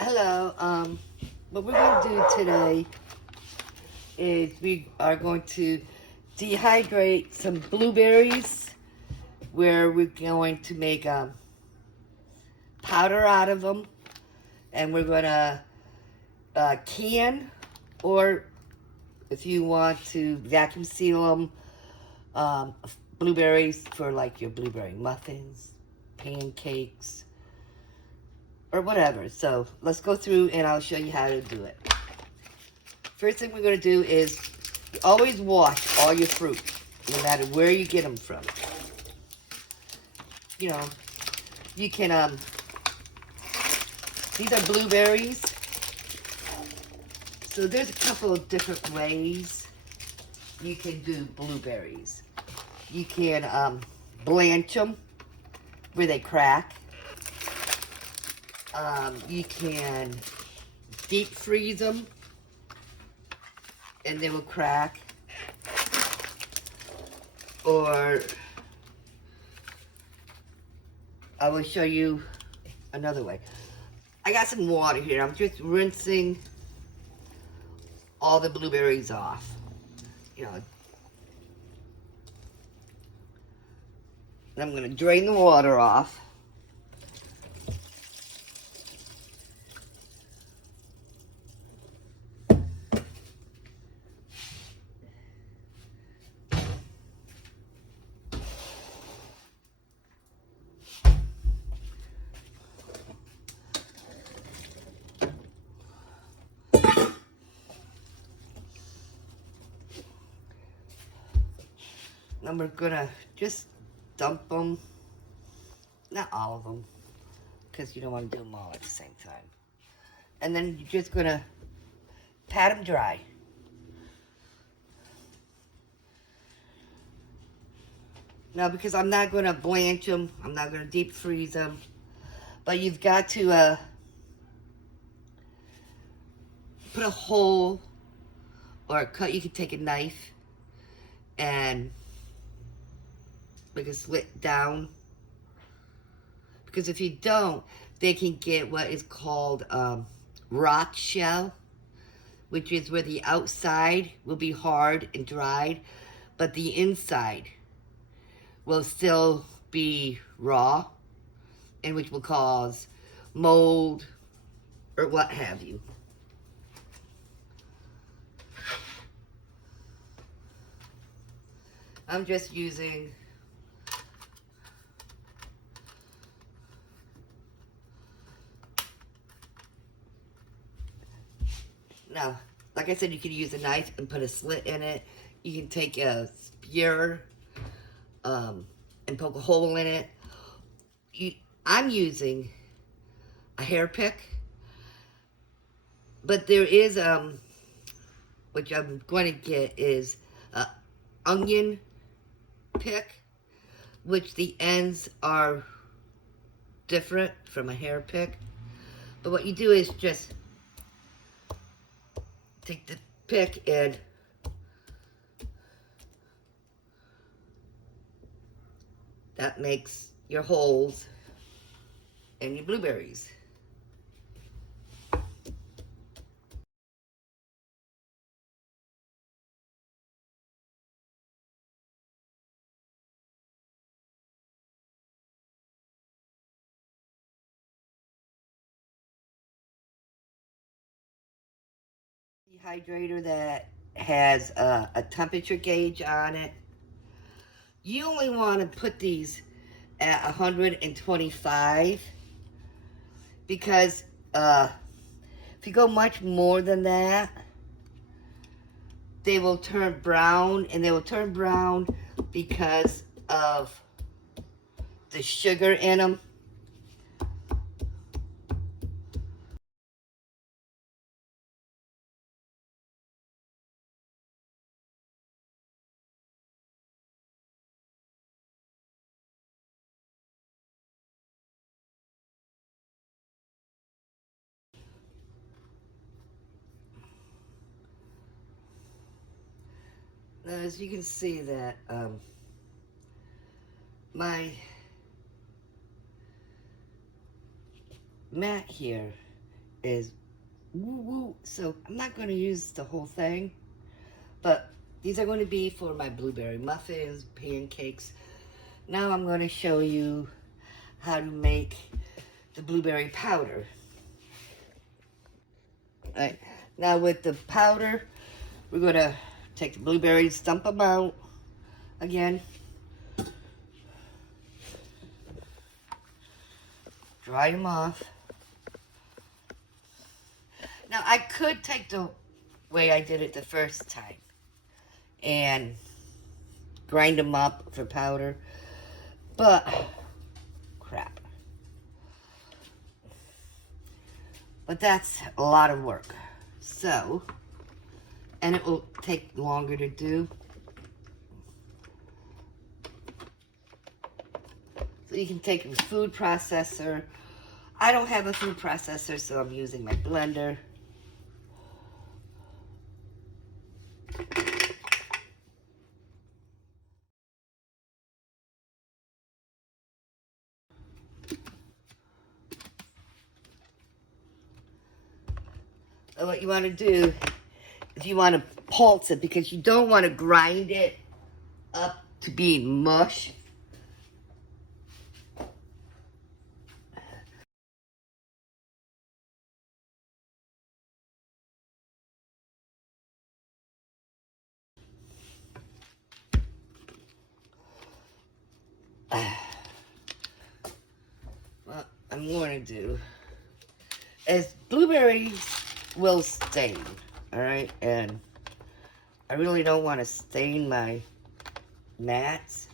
Hello. What we're going to do today is we are going to dehydrate some blueberries, where we're going to make powder out of them, and we're going to can, or if you want to vacuum seal them, blueberries for like your blueberry muffins, pancakes, or whatever. So let's go through and I'll show you how to do it. First thing we're going to do is you always wash all your fruit, no matter where you get them from. You know, you can, these are blueberries. So there's a couple of different ways you can do blueberries. You can blanch them where they crack. You can deep freeze them and they will crack. Or I will show you another way. I got some water here. I'm just rinsing all the blueberries off. You know, and I'm going to drain the water off. And we're gonna just dump them, not all of them, because you don't want to do them all at the same time. And then you're just gonna pat them dry. Now, because I'm not gonna blanch them, I'm not gonna deep freeze them, but you've got to put a hole or a cut. You can take a knife and make a slit down, because if you don't, they can get what is called rock shell, which is where the outside will be hard and dried, but the inside will still be raw, and which will cause mold or what have you. I'm just using now, like I said, you can use a knife and put a slit in it. You can take a spear and poke a hole in it. I'm using a hair pick, but there is, which I'm going to get, is a onion pick, which the ends are different from a hair pick. But what you do is just take the pick and that makes your holes in your blueberries. Dehydrator that has a temperature gauge on it. You only want to put these at 125, because if you go much more than that, they will turn brown, and they will turn brown because of the sugar in them. Now, as you can see that my mat here is woo-woo. So I'm not going to use the whole thing. But these are going to be for my blueberry muffins, pancakes. Now I'm going to show you how to make the blueberry powder. All right. Now with the powder, we're going to take the blueberries, dump them out again. Dry them off. Now I could take the way I did it the first time and grind them up for powder, but crap. But that's a lot of work. So, and it will take longer to do. So you can take a food processor. I don't have a food processor, so I'm using my blender. So what you want to do is you want to pulse it because you don't want to grind it up to being mush. What I'm going to do is blueberries will stain, all right? And I really don't want to stain my mats.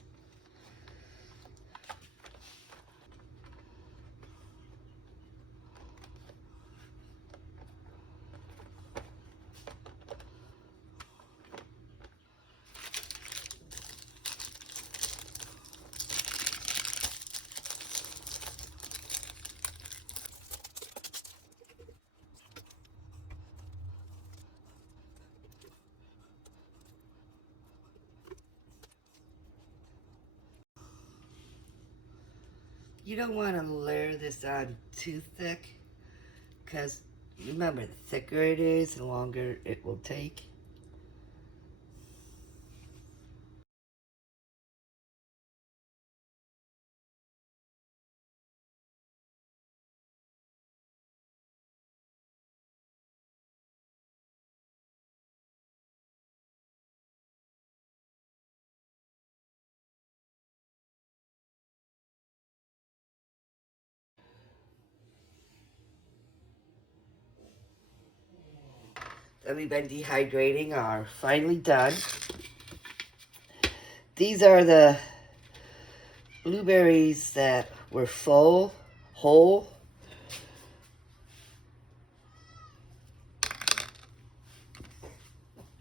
You don't want to layer this on too thick because remember, the thicker it is, the longer it will take. That we've been dehydrating are finally done. These are the blueberries that were whole.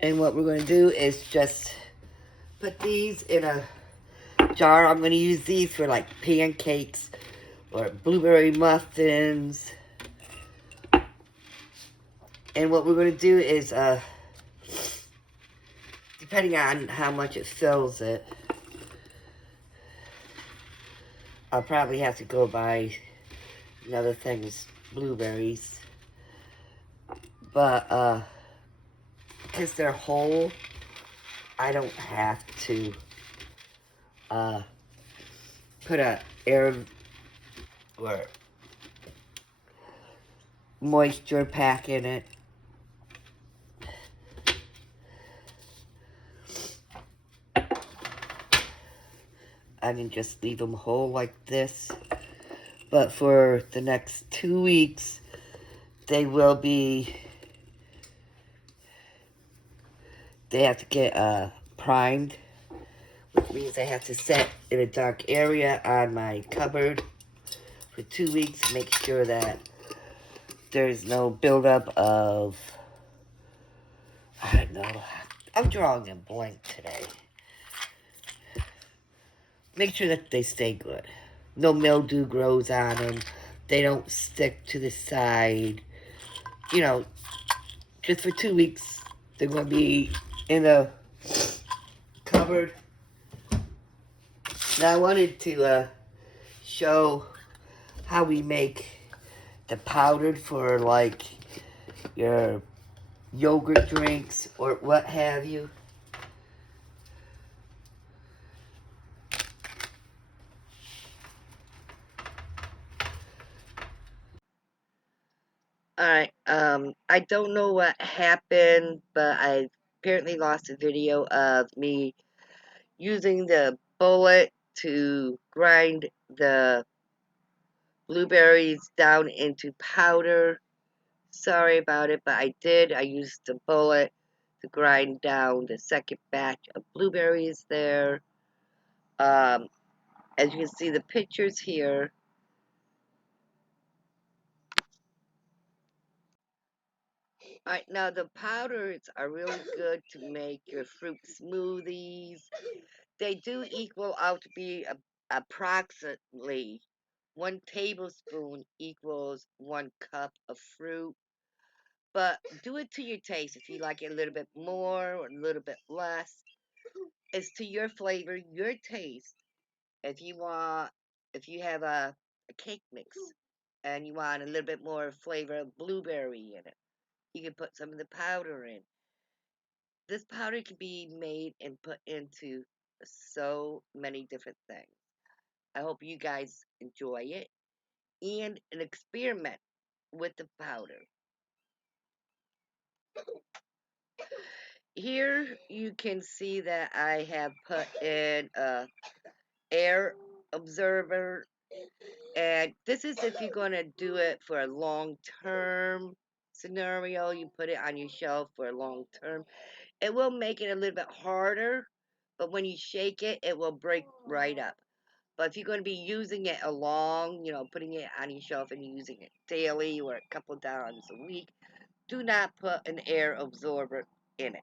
And what we're going to do is just put these in a jar. I'm going to use these for like pancakes or blueberry muffins. And what we're going to do is, depending on how much it fills it, I'll probably have to go buy another thing of blueberries. But, because they're whole, I don't have to, put a air or moisture pack in it. I can just leave them whole like this. But for the next 2 weeks, they will be, they have to get primed, which means I have to set in a dark area on my cupboard for 2 weeks. Make sure that there's no buildup of, I don't know, I'm drawing a blank today. Make sure that they stay good. No mildew grows on them. They don't stick to the side. You know, just for 2 weeks, they're going to be in the cupboard. Now I wanted to show how we make the powdered for like your yogurt drinks or what have you. Alright, I don't know what happened, but I apparently lost a video of me using the bullet to grind the blueberries down into powder. Sorry about it, but I did. I used the bullet to grind down the second batch of blueberries there. As you can see the pictures here. Alright, now the powders are really good to make your fruit smoothies. They do equal out to be approximately 1 tablespoon equals 1 cup of fruit. But do it to your taste. If you like it a little bit more or a little bit less, it's to your flavor, your taste. If you want, if you have a cake mix and you want a little bit more flavor of blueberry in it, you can put some of the powder in. This powder can be made and put into so many different things. I hope you guys enjoy it and an experiment with the powder. Here you can see that I have put in a air observer, and this is if you're going to do it for a long term scenario. You put it on your shelf for a long term. It will make it a little bit harder, but when you shake it, it will break right up. But if you're going to be using it along, putting it on your shelf and using it daily or a couple times a week, do not put an air absorber in it.